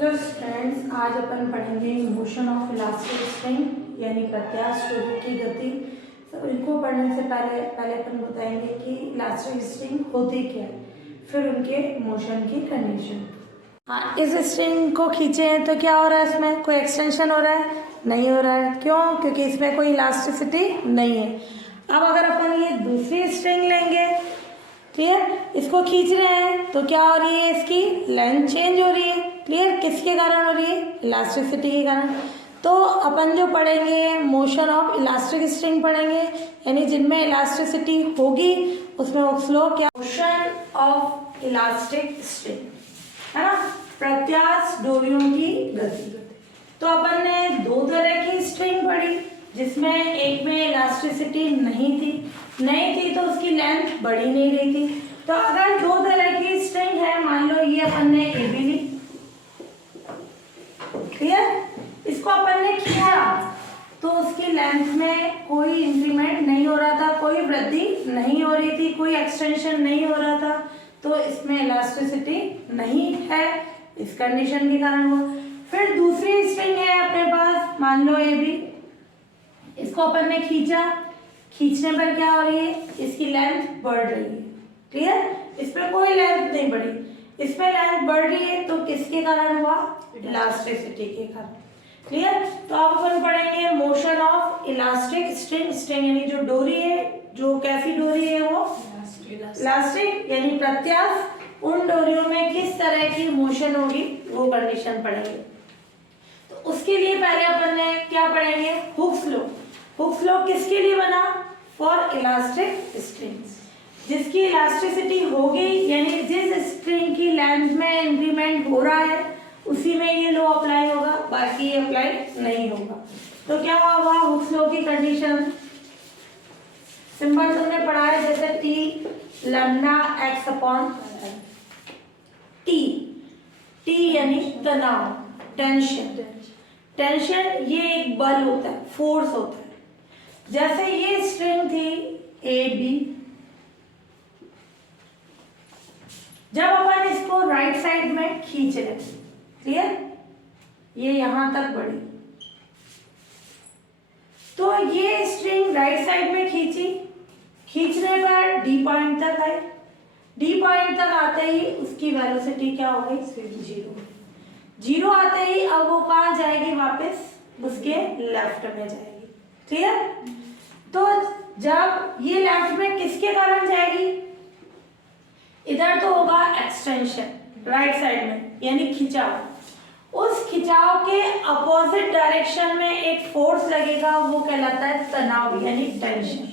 Hello students, आज अपन पढ़ेंगे motion of elastic string यानी प्रत्यास्थ डोरी की गति। तो इनको पढ़ने से पहले अपन बताएंगे कि इलास्टिक स्ट्रिंग होती क्या है, फिर उनके मोशन की कंडीशन। हाँ, इस स्ट्रिंग को खींचे हैं तो क्या हो रहा है, इसमें कोई एक्सटेंशन हो रहा है? नहीं हो रहा है। क्यों? क्योंकि इसमें कोई इलास्टिसिटी नहीं है। अब अगर अपन ये दूसरी स्ट्रिंग लेंगे, क्लियर, इसको खींच रहे हैं तो क्या हो रही है, इसकी लेंथ चेंज हो रही है। क्लियर, किसके कारण हो रही है? इलास्टिसिटी के कारण। तो अपन जो पढ़ेंगे मोशन ऑफ इलास्टिक स्ट्रिंग पढ़ेंगे, यानी जिनमें इलास्टिसिटी होगी उसमें वो फ्लो क्या, मोशन ऑफ इलास्टिक स्ट्रिंग है ना, प्रत्यास्थ डोरियों की गति। तो अपन ने दो तरह की स्ट्रिंग पढ़ी, जिसमें एक में इलास्टिसिटी नहीं थी तो उसकी लेंथ बढ़ ही नहीं रही थी। तो अगर दो तरह की स्ट्रिंग है, मान लो ये अपन ने ए बी ली, क्लियर, इसको अपन ने किया तो उसकी लेंथ में कोई इंक्रीमेंट नहीं हो रहा था, कोई वृद्धि नहीं हो रही थी, कोई एक्सटेंशन नहीं हो रहा था, तो इसमें इलास्टिसिटी नहीं है इस कंडीशन के कारण वो। फिर दूसरी स्ट्रिंग है अपने पास, मान लो ए बी, इसको अपन ने खींचा, खींचने पर क्या हो रही है, इसकी लेंथ बढ़ रही है। क्लियर, इस पर कोई लेंथ नहीं बढ़ी, इसमें लेंथ बढ़ रही है, तो किसके कारण हुआ? इलास्टिसिटी के कारण। क्लियर, तो अब अपन पढ़ेंगे motion of elastic string. String यानी जो डोरी है, जो कैसी डोरी है वो इलास्टिक यानी प्रत्यास्थ, उन डोरियों में किस तरह की मोशन होगी वो कंडीशन पढ़ेंगे। तो उसके लिए पहले अपन ने क्या पढ़ेंगे, हुक फ्लो। हुक फ्लो किसके लिए बना? फॉर इलास्टिक स्ट्रिंग्स, जिसकी इलास्टिसिटी होगी, यानी जिस स्ट्रिंग की लेंथ में इंक्रीमेंट हो रहा है उसी में ये लॉ अप्लाई होगा, बाकी ये अप्लाई नहीं होगा। तो क्या होगा हुक फ्लो की कंडीशन? सिंपल तुमने पढ़ा है, जैसे T lambda x upon T. T यानी तनाव, टेंशन ये एक बल होता है, फोर्स होता है। जैसे ये स्ट्रिंग थी ए बी, जब अपन इसको राइट साइड में खींच रहे, क्लियर, ये यहां तक बढ़ी, तो ये स्ट्रिंग राइट साइड में खींचने पर डी पॉइंट तक आई। डी पॉइंट तक आते ही उसकी वेलोसिटी क्या हो गई? जीरो आते ही अब वो कहाँ जाएगी? वापस उसके लेफ्ट में जाएगी। क्लियर, तो जब ये लेफ्ट में किसके कारण जाएगी? इधर तो होगा एक्सटेंशन राइट साइड में, यानी खिंचाव। उस खिंचाव के अपोजिट डायरेक्शन में एक फोर्स लगेगा, वो कहलाता है तनाव यानी टेंशन,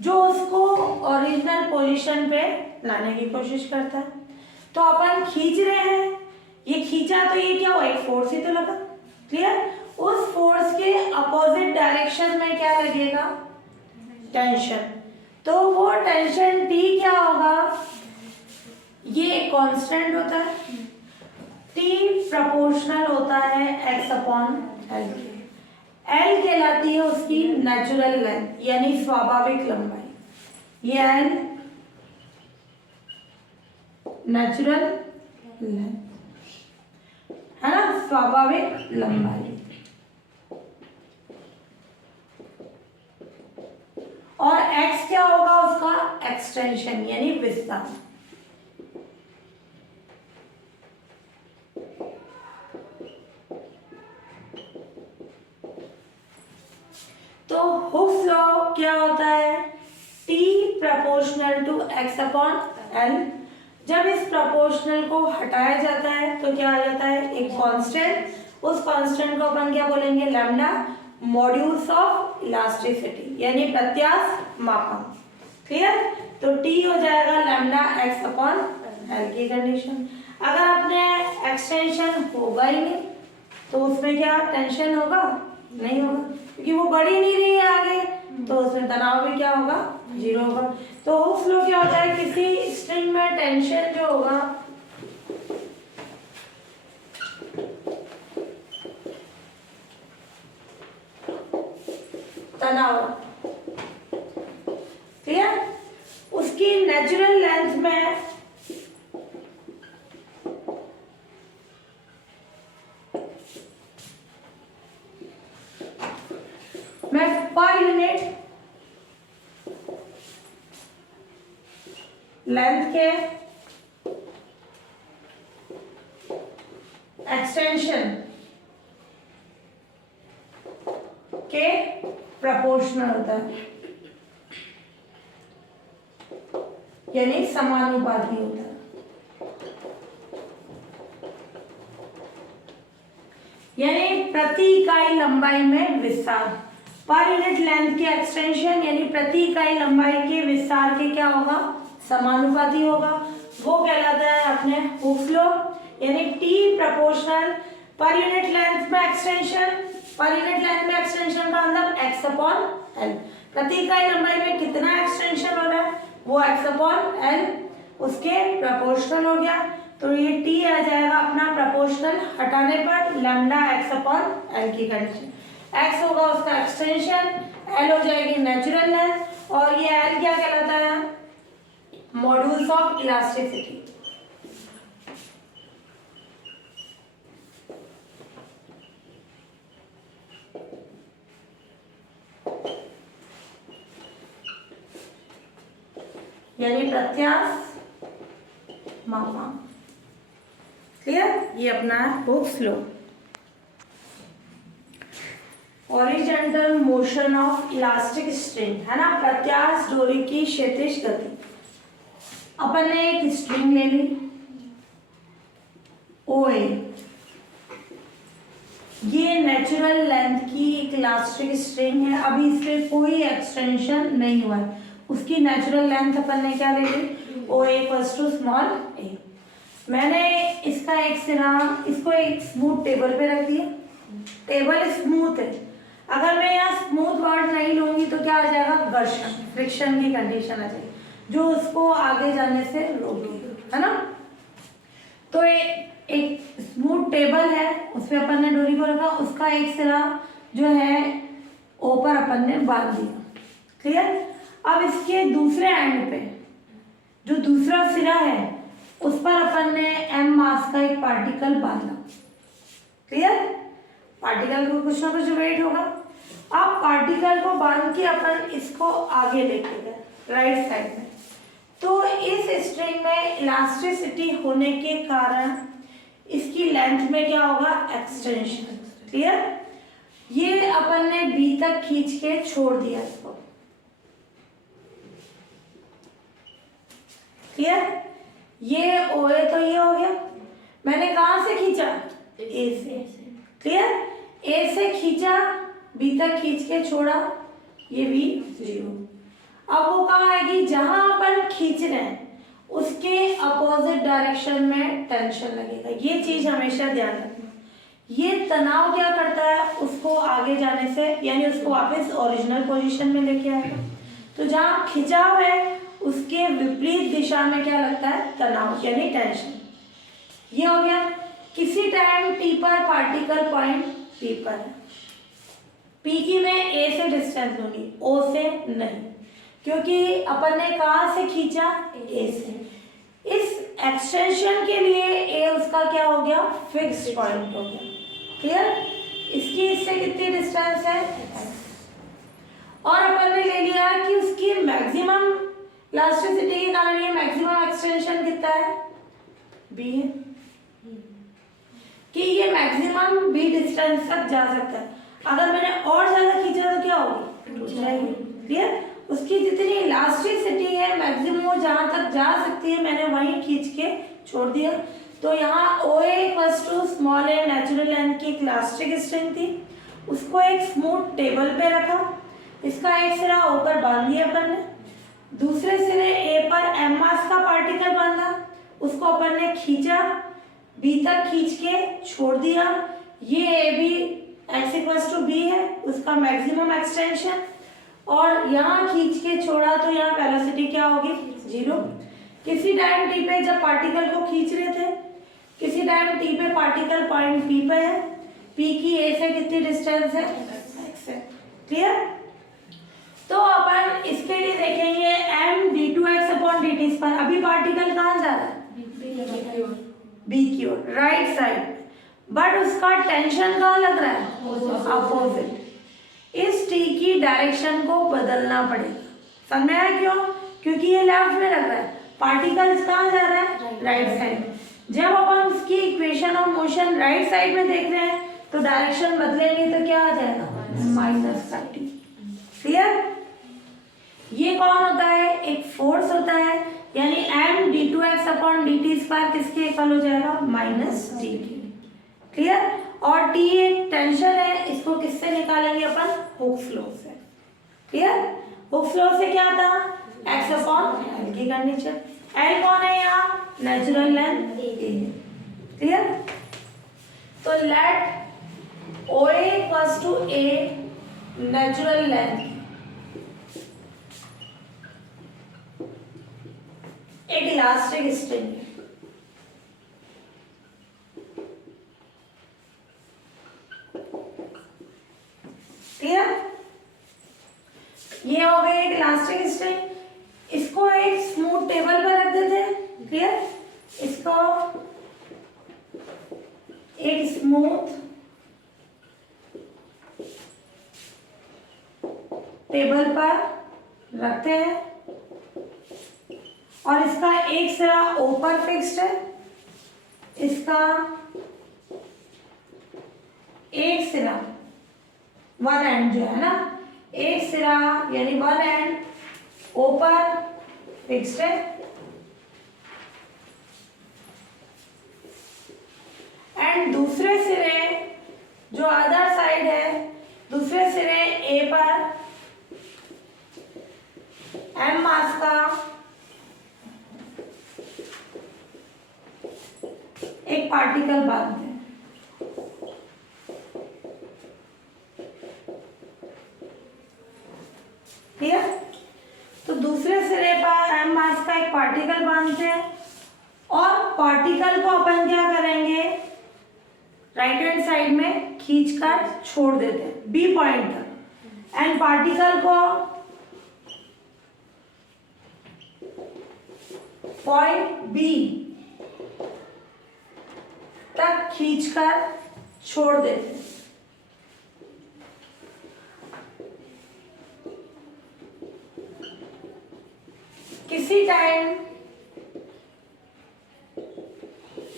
जो उसको ओरिजिनल पोजीशन पे लाने की कोशिश करता है। तो अपन खींच रहे हैं, ये खींचा तो ये क्या हुआ? एक फोर्स ही तो लगा। क्लियर, उस फोर्स के अपोजिट डायरेक्शन में क्या लगेगा? टेंशन। तो वो टेंशन टी क्या होगा? ये कांस्टेंट होता है, टी प्रोपोर्शनल होता है एक्स अपॉन एल के। एल कहलाती है उसकी नेचुरल लेंथ यानी स्वाभाविक लंबाई। ये एल नेचुरल लेंथ है ना, स्वाभाविक लंबाई। और x क्या होगा उसका? एक्सटेंशन यानी विस्तार। तो हुक लॉ क्या होता है? t proportional to x upon l। जब इस प्रोपोर्शनल को हटाया जाता है तो क्या आ जाता है? एक कांस्टेंट। उस कांस्टेंट को अपन क्या बोलेंगे? लैम्डा मॉड्यूलस ऑफ इलास्टिसिटी यानी प्रत्यास्थ मापांक। क्लियर, तो t हो जाएगा लैम्डा x अपॉन l की कंडीशन। अगर अपने एक्सटेंशन होगा ही नहीं तो उसमें क्या टेंशन होगा? नहीं होगा, क्योंकि वो बढ़ ही नहीं रही है आगे, तो उसमें तनाव भी क्या होगा? जीरो होगा। तो हुक फ्लो क्या होता है? किसी स्ट्रिंग में टेंशन जो होगा तनाव, क्लियर, उसकी नेचुरल लेंथ में मैं पर यूनिट लेंथ के एक्सटेंशन के प्रोपोर्शनल होता है, यानी समानुपाती होता है। यानी प्रति इकाई लंबाई में विस्तार, पर यूनिट लेंथ के एक्सटेंशन यानी प्रति इकाई लंबाई के विस्तार के क्या होगा, समानुपाती होगा। वो कहलाता है अपने हुक्स लॉ, यानी T proportional per unit length में एक्सटेंशन, पर यूनिट लेंथ में एक्सटेंशन का मतलब x अपॉन l, प्रति इकाई लंबाई में कितना एक्सटेंशन हो रहा है वो x अपॉन l उसके प्रोपोर्शनल हो गया। तो ये T आ जाएगा अपना प्रोपोर्शनल, हटाने पर लैम्डा x अपॉन l की कंडीशन, x होगा उसका एक्सटेंशन, l हो जाएगी नेचुरल लेंथ, और ये l क्या कहलाता है, मॉड्यूल्स ऑफ इलास्टिसिटी। यानी प्रत्यास्थ मापांक। क्लियर, ये अपना Hooke's law. Horizontal motion of elastic string है ना, प्रत्यास्थ डोरी की क्षैतिज गति। अपन ने एक स्ट्रिंग ले ली OA, ये नेचुरल लेंथ की एक इलास्टिक स्ट्रिंग है, अभी इसके कोई एक्सटेंशन नहीं हुआ है, उसकी नेचुरल लेंथ अपन ने क्या ले ली, OA equals to small a। मैंने इसका एक सिरा, इसको एक स्मूथ टेबल पे रख दिया, टेबल स्मूथ है, अगर मैं यहाँ स्मूथ वर्ड नहीं लूंगी तो क्या आ जाएगा, घर्षण, फ्रिक्शन की कंडीशन आ जाएगी जो उसको आगे जाने से रोकेगी, है ना। तो एक स्मूथ टेबल है, उसपे अपन ने डोरी को रखा, उसका एक सिरा जो है ऊपर अपन ने बांध दिया। क्लियर, अब इसके दूसरे एंड पे जो दूसरा सिरा है उस पर अपन ने m मास का एक पार्टिकल बांधा। क्लियर, पार्टिकल को कुछ ना कुछ वेट होगा। अब पार्टिकल को बांध के अपन इसको आगे लेके गए राइट साइड में, तो इस स्ट्रिंग में इलास्टिसिटी होने के कारण इसकी लेंथ में क्या होगा, एक्सटेंशन। क्लियर, ये अपन ने B तक खींच के छोड़ दिया इसको। क्लियर, ये OA तो ये हो गया, मैंने कहां से खींचा, A से। क्लियर, A से खींचा, B तक खींच के छोड़ा, ये भी 0। अब वो कहाँ आएगी, जहां अपन खींच रहे हैं उसके अपोजिट डायरेक्शन में टेंशन लगेगा, ये चीज हमेशा ध्यान रखना। ये तनाव क्या करता है, उसको आगे जाने से यानी उसको वापस ओरिजिनल पोजीशन में लेके आएगा। तो जहाँ खिंचाव है उसके विपरीत दिशा में क्या लगता है, तनाव यानी टेंशन। ये हो गया। किसी टाइम T पर पार्टिकल पॉइंट P पर है, P की मैं A से डिस्टेंस लूंगी, O से नहीं, क्योंकि अपन ने कहाँ से खींचा, A से। इस एक्सटेंशन के लिए A उसका क्या हो गया, फिक्स्ड पॉइंट हो गया। क्लियर, इसकी इससे कितनी डिस्टेंस है, और अपन ने ले लिया कि उसकी मैक्सिमम इलास्टिसिटी के कारण ये मैक्सिमम एक्सटेंशन कितना है, B है, कि ये मैक्सिमम B डिस्टेंस तक जा सकता है। अगर मैंने और ज्यादा खींचा तो क्या होगी, टूट जाएगी। क्लियर, उसकी जितनी इलास्टिसिटी है मैक्सिमम वो जहां तक जा सकती है मैंने वहीं खींच के छोड़ दिया। तो यहाँ OA equals to small a natural length की इलास्टिक स्ट्रिंग थी, उसको एक स्मूथ टेबल पे रखा, इसका एक सिरा ऊपर बांध दिया अपन ने, दूसरे सिरे A पर m मास का पार्टिकल बांधा, उसको अपन ने खींचा, B तक खींच के छोड़ दिया। ये AB x equals to B है, उसका मैक्सिमम एक्सटेंशन, और यहाँ खींच के छोड़ा तो यहाँ वेलोसिटी क्या होगी, 0। किसी टाइम T पे जब पार्टिकल को खींच रहे थे, किसी टाइम T पे पार्टिकल पॉइंट P पे है, P की A से कितनी डिस्टेंस है, x है। क्लियर, तो अपन इसके लिए देखेंगे m d2x अपॉन dt पर। अभी पार्टिकल कहाँ जा रहा है, B की ओर, राइट साइड, बट उसका टेंशन कहाँ लग रहा है, अपोजिट। इस टी की डायरेक्शन को बदलना पड़ेगा। समझ में आया क्यों? क्योंकि ये लेफ्ट में रख रहा है, पार्टिकल्स कहाँ जा रहा है? Right side. जब अपन उसकी equation of motion right side में देख रहे हैं तो डायरेक्शन बदलेंगे तो क्या आ जाएगा? माइनस का टी। क्लियर? ये कौन होता है? एक फोर्स होता है, यानी m d2x अपॉन dt स्क्वायर किसके इक्वल हो जाएगा? माइनस टी के। क्लियर? और टी एक टेंशन है, इसको किससे निकालेंगे अपन? हुक्स लॉ से। क्लियर? हुक्स लॉ से क्या था? x अपॉन एल की कंडीशन। एल कौन है यहाँ? Natural length A. क्लियर? तो let OA equals to A natural length, एक इलास्टिक स्ट्रिंग है। क्लियर? ये हो गई एक इलास्टिक स्ट्रिंग। इसको एक स्मूथ टेबल पर रख देते हैं। क्लियर? इसको एक स्मूथ टेबल पर रखते हैं और इसका एक सिरा ऊपर फिक्स्ड है, इसका एक सिरा वन एंड जो है ना, एक सिरा यानी वन एंड ऊपर फिक्स्ड है एंड दूसरे सिरे जो अदर साइड है, दूसरे सिरे ए पर एम मास का एक पार्टिकल बांधते हैं। क्लियर? तो दूसरे सिरे पर एम मास का एक पार्टिकल बांधते हैं और पार्टिकल को अपन क्या करेंगे? राइट हैंड साइड में खींचकर छोड़ देते हैं बी पॉइंट तक एंड पार्टिकल को पॉइंट बी तक खींचकर छोड़ देते हैं। किसी टाइम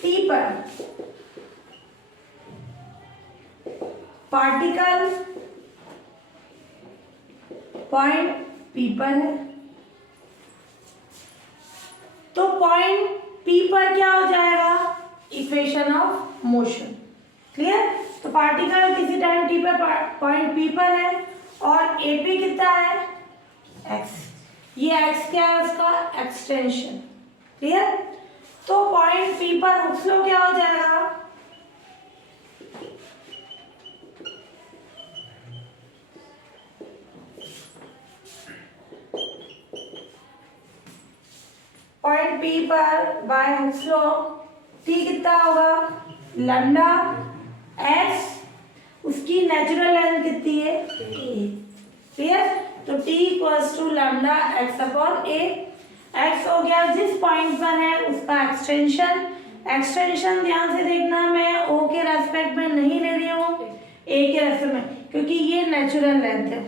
टी पर पार्टिकल पॉइंट पी पर है, तो पॉइंट पी पर क्या हो जाएगा? Equation of motion. क्लियर? तो पार्टिकल किसी टाइम टी पर पॉइंट पी पर है और एपी कितना है? एक्स। ये एक्स क्या है? उसका एक्सटेंशन। क्लियर? तो पॉइंट पी पर हुक्स लॉ क्या हो जाएगा? पॉइंट पी पर बाय हुक्स लॉ टी कितना होगा? लैम्डा एक्स, उसकी नेचुरल लेंथ कितनी है? ए। क्लियर? तो T equals to lambda x upon A. X हो गया जिस पॉइंट पर है उसका एक्सटेंशन। एक्सटेंशन ध्यान से देखना, मैं ओ के रेस्पेक्ट में नहीं ले रही हूँ, ए के रेस्पेक्ट में, क्योंकि ये नेचुरल लेंथ है।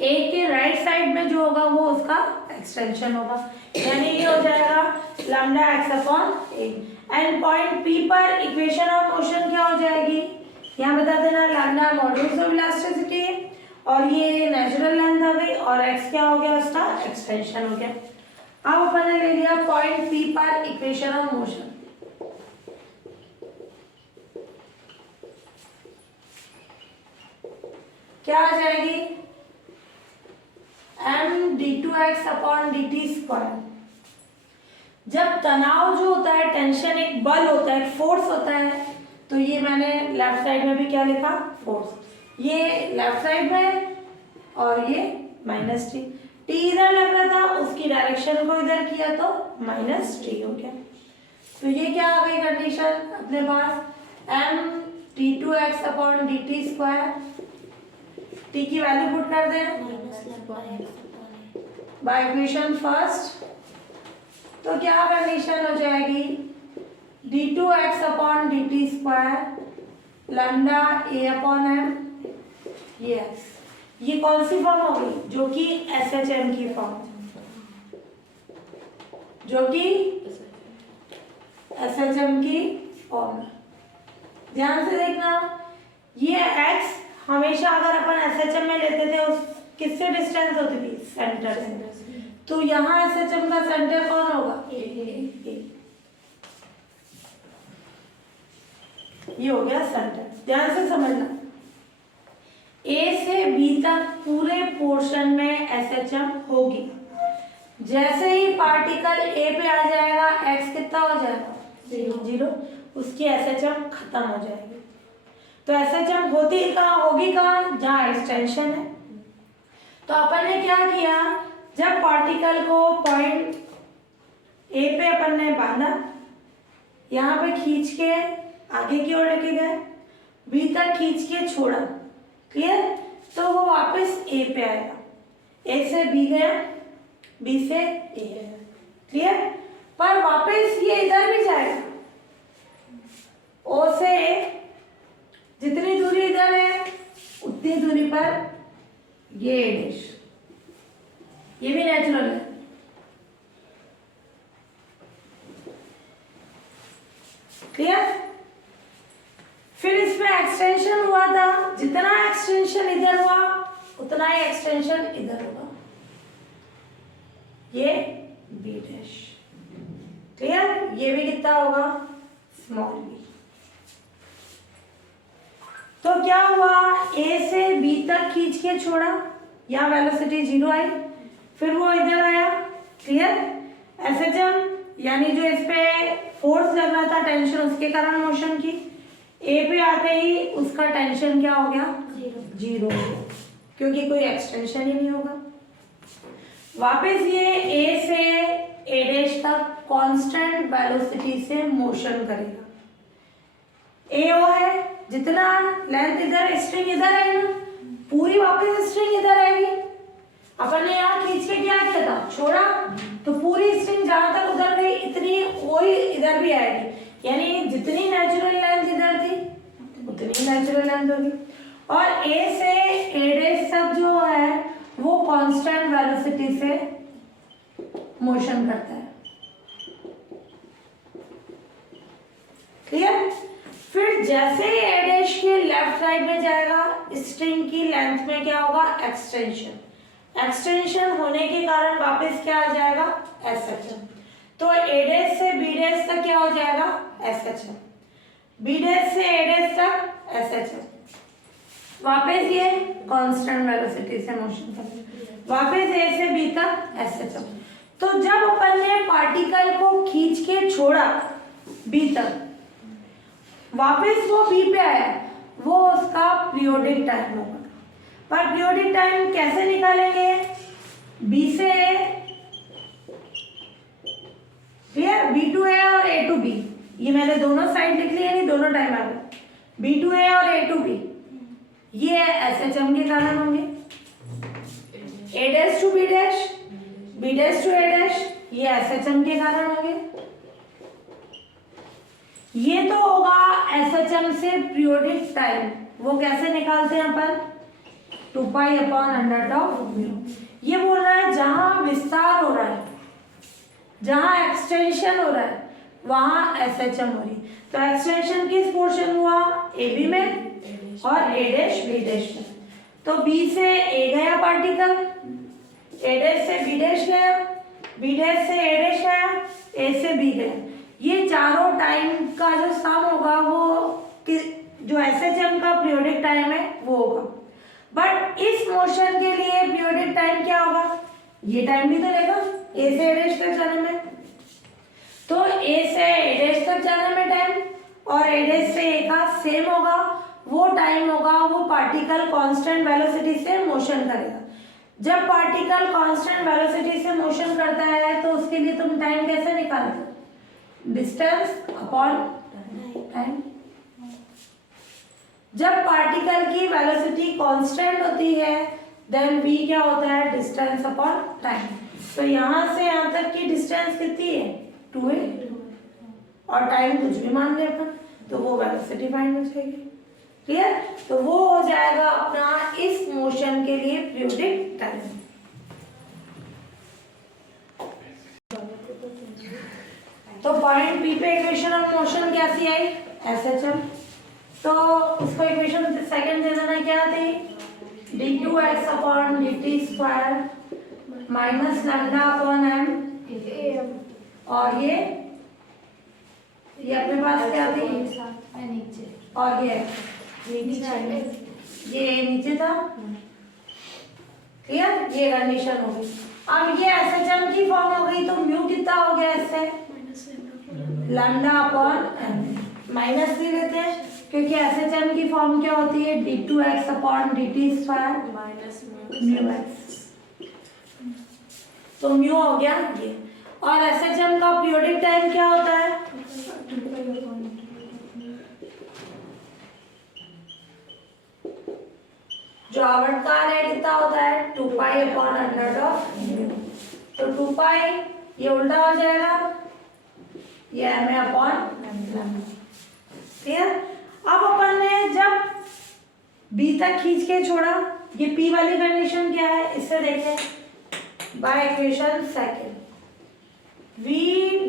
ए के राइट साइड में जो होगा वो उसका एक्सटेंशन होगा, यानी ये हो जाएगा lambda x upon A. And point P पर इक्वेशन ऑफ मोशन क्या हो जाएगी? यहाँ बता देना, लैम्डा मॉड्यूलस ऑफ इलास्टिसिटी और ये नेचुरल लेंथ आ गई और एक्स क्या हो गया? उसका एक्सटेंशन हो गया। अब अपन ने ले लिया पॉइंट पी पर इक्वेशन ऑफ मोशन। क्या आ जाएगी? m d2x अपॉन dt स्क्वायर। जब तनाव जो होता है, टेंशन एक बल होता है, एक फोर्स होता है, तो ये मैंने लेफ्ट साइड में भी क्या लिखा? फोर्स। ये लेफ्ट साइड में और ये माइनस टी। टी इधर लग रहा था, उसकी डायरेक्शन को इधर किया तो माइनस टी हो गया। तो ये क्या आ गई कंडीशन अपने पास? m d2x अपॉन dt स्क्वायर। टी की वैल्यू पुट कर दें बाय इक्वेशन फर्स्ट, तो क्या कंडीशन हो जाएगी? d2x अपॉन dt square lambda a upon m, ये x। ये कौन सी फॉर्म हो गई? जो कि SHM की फॉर्म, जो कि SHM की फॉर्म है। ध्यान से देखना, ये x हमेशा अगर अपन SHM में लेते थे उस किससे डिस्टेंस होती थी? सेंटर से। तो यहाँ SHM का सेंटर कौन होगा? A। ये हो गया सेंटर। ध्यान से समझना, A से B तक पूरे पोर्शन में SHM होगी। जैसे ही पार्टिकल A पे आ जाएगा, x कितना हो जाएगा? 0। उसकी SHM खत्म हो जाएगी। तो SHM होती कहाँ होगी? कहाँ? जहाँ एक्सटेंशन है। तो अपन ने क्या किया, जब पार्टिकल को पॉइंट A पे अपन ने बांधा, यहाँ पे खींच के आगे की ओर लेके गए, B तक खींच के छोड़ा, क्लियर? तो वो वापस A पे आएगा। A से B गया, B से A गया, क्लियर? पर वापस ये इधर भी जाएगा। O से जितनी दूरी इधर है उतनी दूरी पर ये A', ये भी नेचुरल है। क्लियर? फिर इसमें एक्सटेंशन हुआ था, जितना एक्सटेंशन इधर हुआ उतना ही एक्सटेंशन इधर होगा, ये B', क्लियर? ये भी कितना होगा? Small b। तो क्या हुआ, A से B तक खींच के छोड़ा, यहाँ वेलोसिटी 0 आई, फिर वो इधर आया, क्लियर? SHM यानी जो इस पे फोर्स लग रहा था, टेंशन, उसके कारण मोशन की, A पे आते ही उसका टेंशन क्या हो गया? 0 हो गया, क्योंकि कोई एक्सटेंशन ही नहीं होगा। वापस ये A से A' तक कांस्टेंट वेलोसिटी से मोशन करेगा। AO है, जितना लेंथ इधर, स्ट्रिंग इधर है ना, पूरी वापस स्ट्रिंग इधर आएगी। अपन ने यहाँ खींच के क्या किया था? छोड़ा, तो पूरी स्ट्रिंग जहां तक उधर गई इतनी वही इधर भी आएगी, यानी जितनी नेचुरल लेंथ इधर थी उतनी नेचुरल लेंथ होगी। और A से A' तक जो है वो कांस्टेंट वेलोसिटी से मोशन करता है, क्लियर? फिर जैसे ही A' के लेफ्ट साइड में जाएगा, स्ट्रिंग की लेंथ में क्या होगा? एक्सटेंशन। एक्सटेंशन होने के कारण वापस क्या आ जाएगा? SHM। तो A' से B' तक क्या हो जाएगा? SHM। B' से A' तक SHM। वापस ये कांस्टेंट वेलोसिटी से मोशन करेगा, वापस A से B तक SHM। तो जब अपन ने पार्टिकल को खींच के छोड़ा B तक, वापस वो B पे आया, वो उसका पीरियोडिक टाइम होगा। पर पीरियोडिक टाइम कैसे निकालेंगे? B से A, clear? B to A और A to B, ये मैंने दोनों साइड लिख ली, यानी दोनों टाइम आ गए। B to A और A to B, ये SHM के कारण होंगे। A' to B', B' to A', ये SHM के कारण होंगे। ये तो होगा SHM से पीरियोडिक टाइम। वो कैसे निकालते हैं अपन? 2π/√μ। ये बोल रहा है जहां विस्तार हो रहा है, जहां एक्सटेंशन हो रहा है, वहां SHM हो रही। तो एक्सटेंशन किस पोर्शन हुआ? AB में और A' B' में। तो B से A गया पार्टिकल, A' से B' गया, B' से A' गया, A से B गया। ये चारों टाइम का जो सम होगा वो जो SHM का पीरियोडिक टाइम है वो होगा। बट इस मोशन के लिए पीरियोडिक टाइम क्या होगा? ये टाइम भी तो लेगा A से A' तक जाने में। तो A से A' तक जाने में टाइम और A' से A का सेम होगा, वो टाइम होगा वो पार्टिकल कांस्टेंट वेलोसिटी से मोशन करेगा। जब पार्टिकल कांस्टेंट वेलोसिटी से मोशन करता है तो उसके लिए तुम टाइम कैसे निकालते हो? Distance upon time. जब पार्टिकल की वेलोसिटी कांस्टेंट होती है देन v क्या होता है? Distance upon time. तो यहाँ से यहाँ तक की डिस्टेंस कितनी है? 2a, और टाइम कुछ भी मान ले अपन, तो वो वेलोसिटी फाइंड हो जाएगी। क्लियर? तो वो हो जाएगा अपना इस मोशन के लिए पीरियोडिक टाइम। तो पॉइंट पी पे इक्वेशन ऑफ मोशन कैसी आई? एसएचएम। तो उसको इक्वेशन सेकंड दे देना, क्या थी? d2x अपॉन dt square minus lambda upon m, और ये अपने पास क्या थी? और ये नीचे था। क्लियर? ये कंडीशन हो गई। अब ये एसएचएम की फॉर्म हो गई, तो म्यू कितना हो गया इससे? Lambda upon m। माइनस भी लेते हैं क्योंकि एसएचएम की फॉर्म क्या होती है? d2x अपॉन dt square minus mu x। तो म्यू हो गया ये। और एसएचएम का पीरियोडिक टाइम क्या होता है? जो आवर्तकाल है कितना होता है? 2 pi upon under of mu. तो 2 पाई ये उल्टा हो जाएगा, ये m अपॉन लैम्डा। क्लियर? अब अपन ने जब b तक खींच के छोड़ा, ये p वाली कंडीशन क्या है इससे देखें। By equation second v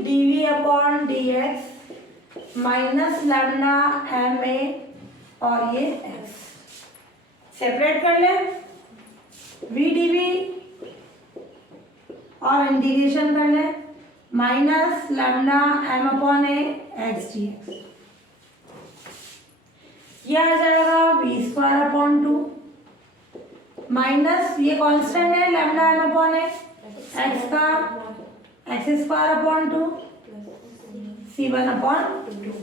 dv upon dx minus lambda ma और ये x सेपरेट कर ले, v dv और इंटीग्रेशन कर ले, minus lambda m upon a x dx। ये आ जाएगा v स्क्वायर अपॉन 2 माइनस ये कांस्टेंट है lambda m upon a x का x square upon 2 c1 upon 2।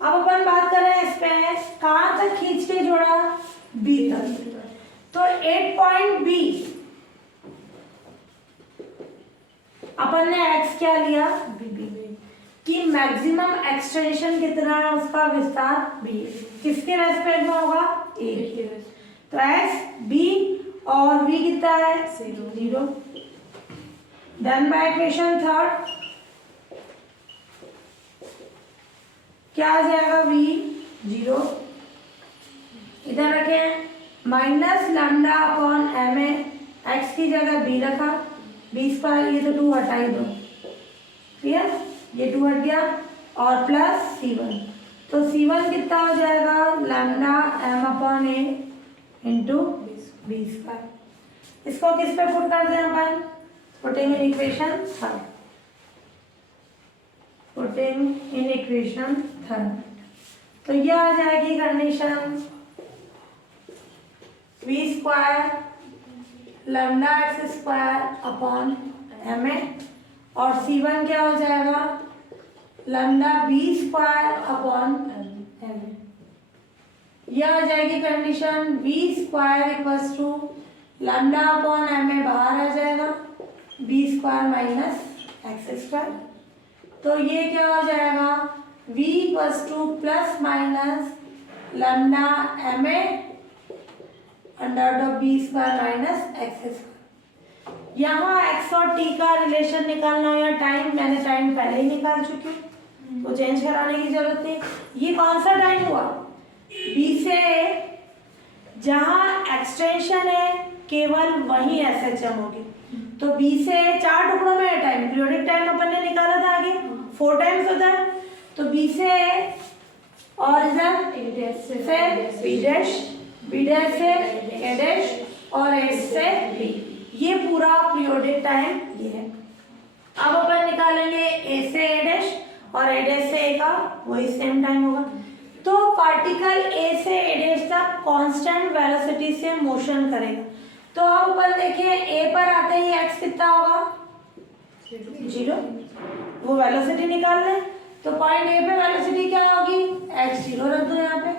अब अपन बात कर रहे हैं इस पे कहाँ तक खींच के जोड़ा? b तक। तो 8 पॉइंट b अपन ने x क्या लिया? b कि मैक्सिमम एक्सटेंशन कितना है उसका विस्तार b, किसके रेस्पेक्ट में होगा? a। तो x b और v कितना है? 0। देन बाय इक्वेशन थर्ड क्या आ जाएगा? v 0 इधर रखें, minus lambda upon ma, x की जगह b रखा, b स्क्वायर, ये तो 2 हटा ही दो। क्लियर? ये 2 हट गया और प्लस c1। तो c1 कितना हो जाएगा? Lambda m upon a into b square. इसको किस पे पुट कर दें अपन? Putting in equation third. Putting in equation third, तो ये आ जाएगी condition v square lambda x square upon ma और c1 क्या हो जाएगा? Lambda b square upon ma। यह आ जाएगी condition v square equals to lambda upon ma बाहर आ जाएगा, b square minus x square. तो ये क्या हो जाएगा? v equals two plus minus lambda ma under of b square minus x square. यहाँ x और t का रिलेशन निकालना हो या टाइम, मैंने टाइम पहले ही निकाल चुकी हूँ, तो चेंज कराने की जरूरत नहीं। ये कौन सा टाइम हुआ? b से जहाँ एक्सटेंशन है केवल वही एसएचएम होगी। तो b से 4 टुकड़ों में है टाइम, पीरियोडिक टाइम अपन ने निकाला था आगे 4 टाइम्स होता है। तो b से और इधर से b डैश, b डैश से a डैश और a से b, ये पूरा पीरियोडिक टाइम ये है। अब अपन निकालेंगे a से a डैश और a डैश से a का, वही सेम टाइम होगा। तो पार्टिकल a से a डैश तक कांस्टेंट वेलोसिटी से मोशन करेगा। तो अब अपन देखें a पर आते ही x कितना होगा? 0। वो वेलोसिटी निकाल लें, तो पॉइंट a पे वेलोसिटी क्या होगी? x 0 रख दो यहाँ पे।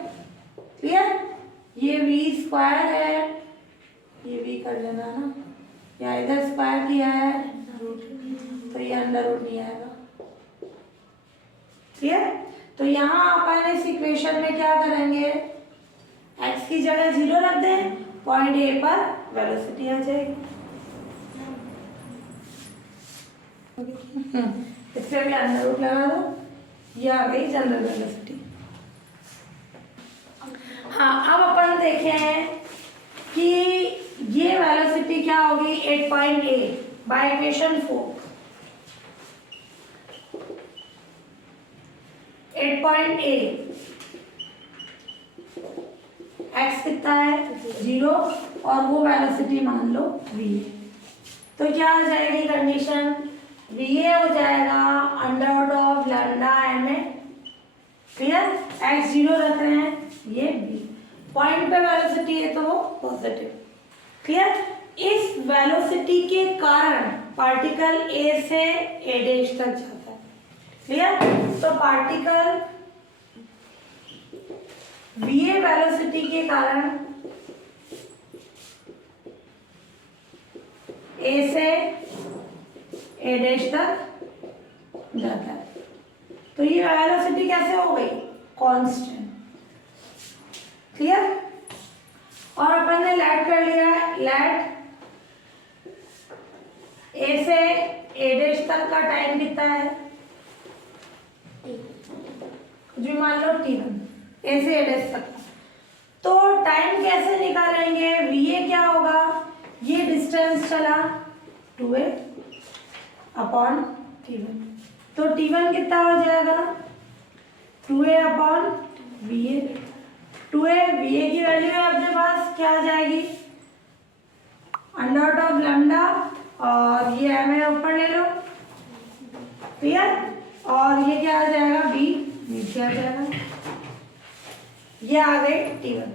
क्लियर? ये v स्क्वायर है, ये v कर लेना ना, या इधर स्क्वायर किया है रूट, तो ये अंडर रूट नहीं आएगा। क्लियर? तो यहाँ अपन इस इक्वेशन में क्या करेंगे? x की जगह 0 रख दें, पॉइंट a पर वेलोसिटी आ जाएगी। इस पे भी अंडर रूट लगा दो, ये आ गई जनरल वेलोसिटी। हाँ, अब अपन देखें कि ये वेलोसिटी क्या होगी 8.8 बाय इक्वेशन 4। 8.8 x कितना है 0 और वो वेलोसिटी मान लो v है। तो क्या आ जाएगी कंडीशन, va हो जाएगा under of lambda M A. Clear, x 0 रख रहे हैं, ये v पॉइंट पे वेलोसिटी है तो वो पॉजिटिव। क्लियर, इस वेलोसिटी के कारण पार्टिकल a से a डैश तक जाता है। क्लियर, तो पार्टिकल va वेलोसिटी के कारण a से a डैश तक जाता है। तो ये वेलोसिटी कैसे हो गई, कांस्टेंट। क्लियर, और अपन ने लेट कर लिया, लेट ए से ए डैश तक का टाइम कितना है, कुछ भी मान लो t1, ए से ए डैश तक। तो टाइम कैसे निकालेंगे, va क्या होगा, ये डिस्टेंस चला 2a अपॉन t1, तो t1 कितना हो जाएगा 2a upon va। 2a va की वैल्यू है अपने पास, क्या आ जाएगी अंडर ऑफ लैम्डा और ये एम ए ऊपर ले लो। क्लियर, और ये क्या आ जाएगा b नीचे आ जाएगा। ये आ गए t1।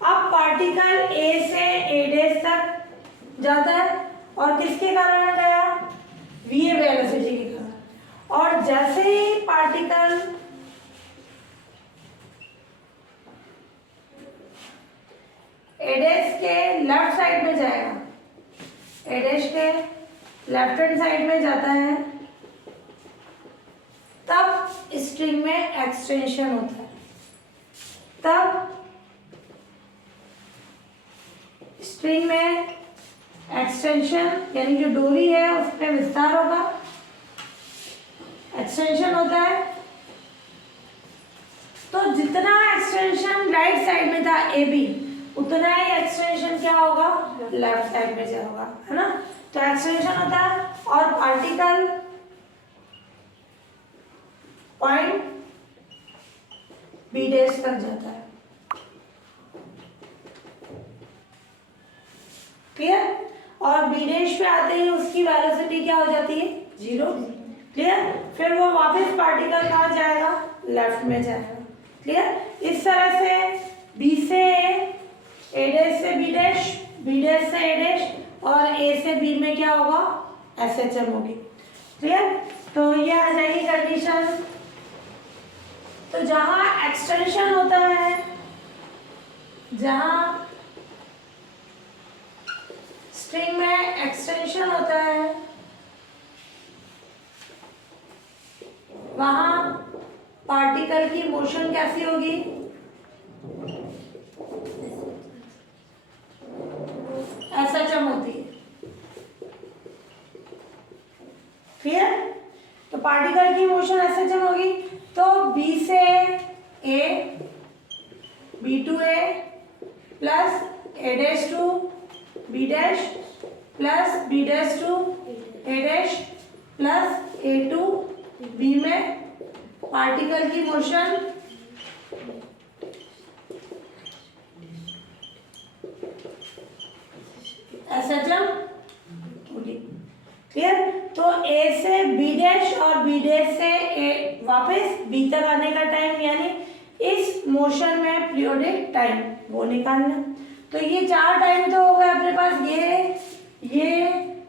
अब पार्टिकल a से a डैश तक जाता है और किसके कारण गया, va वेलोसिटी के कारण। और जैसे ही पार्टिकल a डैश के लेफ्ट साइड में जाएगा, a डैश के लेफ्ट हैंड साइड में जाता है, तब स्ट्रिंग में एक्सटेंशन होता है। तब स्ट्रिंग में एक्सटेंशन यानी जो डोरी है उसमें विस्तार होगा, एक्सटेंशन होता है। तो जितना एक्सटेंशन राइट साइड में था ए बी, उतना ही एक्सटेंशन क्या होगा लेफ्ट साइड में जाएगा, है ना। तो एक्सटेंशन होता है और पार्टिकल पॉइंट बी डैश तक जाता है। क्लियर, और बी डैश पे आते ही उसकी वेलोसिटी क्या हो जाती है 0। क्लियर, फिर वो वापस पार्टिकल कहाँ जाएगा, लेफ्ट में जाएगा। क्लियर, इस तरह से बी से ए डैश से बी डैश, बी डैश से ए डैश और ए से बी में क्या होगा एसएचएम होगी। क्लियर, तो ये आ जाएगी कंडीशन। तो जहां एक्सटेंशन होता है, जहां स्ट्रिंग में एक्सटेंशन होता है, वहां पार्टिकल की मोशन कैसी होगी, एसएचएम होती है। क्लियर, तो पार्टिकल की मोशन एसएचएम होगी। तो बी से A, B to A plus A dash to B dash plus B dash to A dash plus A to B में पार्टिकल की मोशन एसएचएम होगी। क्लियर, तो ए से बी डैश और बी डैश से ए वापस B तक आने का टाइम यानी इस मोशन में पीरियोडिक टाइम वो निकालना। तो ये चार टाइम तो हो गए अपने पास, ये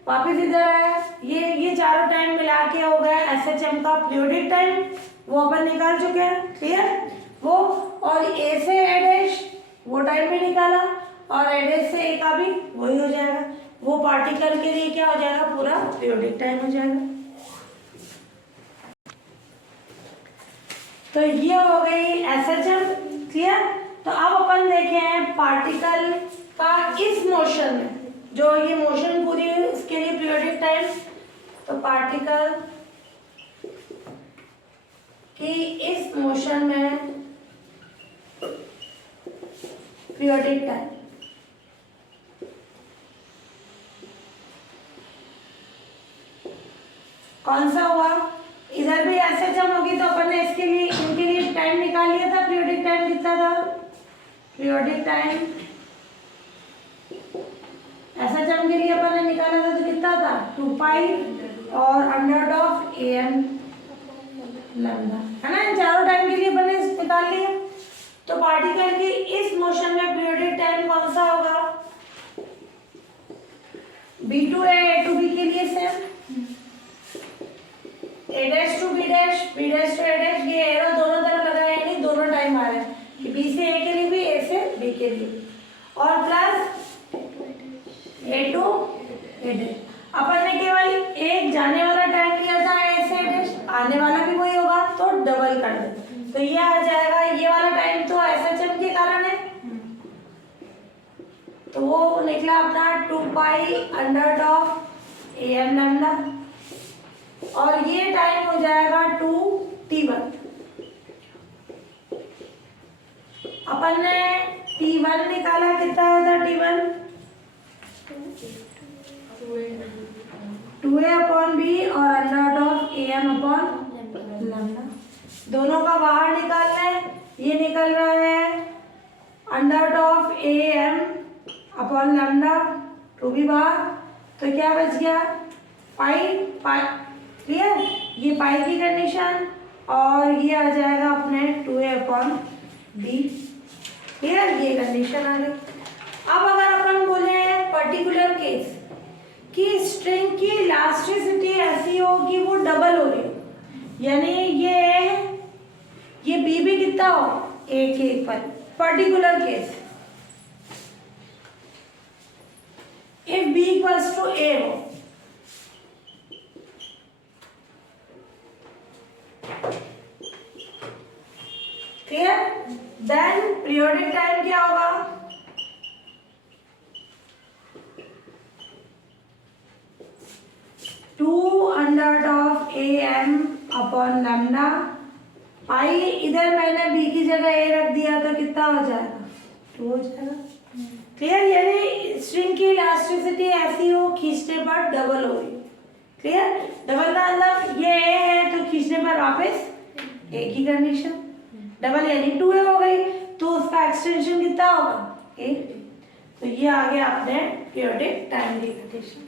वापस इधर आया, ये चारों टाइम मिला के हो गया एसएचएम का पीरियोडिक टाइम, वो अपन निकाल चुके हैं। क्लियर, वो और ए से ए डैश वो टाइम भी निकाला और ए डैश से ए का भी वही हो जाएगा। वो पार्टिकल के लिए क्या हो जाएगा, पूरा पीरियोडिक टाइम हो जाएगा। तो ये हो गई एसएचएम। क्लियर, तो अब अपन देखें पार्टिकल का इस मोशन में, जो ये मोशन पूरी हुई उसके लिए पीरियोडिक टाइम। तो पार्टिकल की इस मोशन में पीरियोडिक टाइम। कौन सा हुआ? इधर भी एसएचएम होगी तो अपन ने इसके लिए इनके लिए टाइम निकाल लिया था। पीरियोडिक टाइम कितना था? पीरियोडिक टाइम एसएचएम के लिए अपन ने निकाला था तो कितना था? 2 पाई और अंडर ऑफ एम लैम्डा, है ना। इन चारों टाइम के लिए अपन ने निकाल लिया। तो पार्टिकल की इस मोशन में पीरियोडिक टाइम कौन सा होगा? B to A to B के लिए same, A dash to B dash, B dash to A dash, ये एरो दोनों तरफ लगाया है, नहीं दोनों टाइम आ रहा है कि बी से ए के लिए भी, ए से बी के लिए भी, और plus A to A dash. अपन ने केवल एक जाने वाला टाइम लिया था ए से ए डैश, आने वाला भी वही होगा तो डबल कर दे, तो ये आ जाएगा। ये वाला टाइम तो एसएचएम के कारण है तो वो निकला अपना 2 pi under of A M lambda, और ये टाइम हो जाएगा 2t1। अपन ने t1 निकाला, कितना आया था t1? 2a अपॉन बी और under of am upon lambda. दोनों का बाहर निकालना है, ये निकल रहा है under of am upon lambda, 2 भी बाहर, तो क्या बच गया? पाई पाई, क्लियर। ये पाई की कंडीशन और ये आ जाएगा अपने 2a अपॉन बी, क्लियर। ये कंडीशन आ गई। अब अगर अपन बोले पर्टिकुलर केस कि स्ट्रिंग की इलास्टिसिटी ऐसी हो कि वो डबल हो रही हो, यानी ये बी भी कितना हो? ए के पर। Particular case if B equals to A हो, क्लियर, देन पीरियोडिक टाइम क्या होगा? Two under of A M upon lambda pi, इधर मैंने बी की जगह ए रख दिया तो कितना हो जाएगा? 2 हो जाएगा, क्लियर। यानी स्ट्रिंग की इलास्टिसिटी ऐसी हो खींचने पर डबल हो रही, क्लियर। डबल का मतलब ये ए है तो खींचने पर वापस ए की कंडीशन, डबल यानी 2a हो गई, तो उसका एक्सटेंशन कितना होगा? 8। तो ये आ गया अपने पीरियोडिक टाइम की कंडीशन।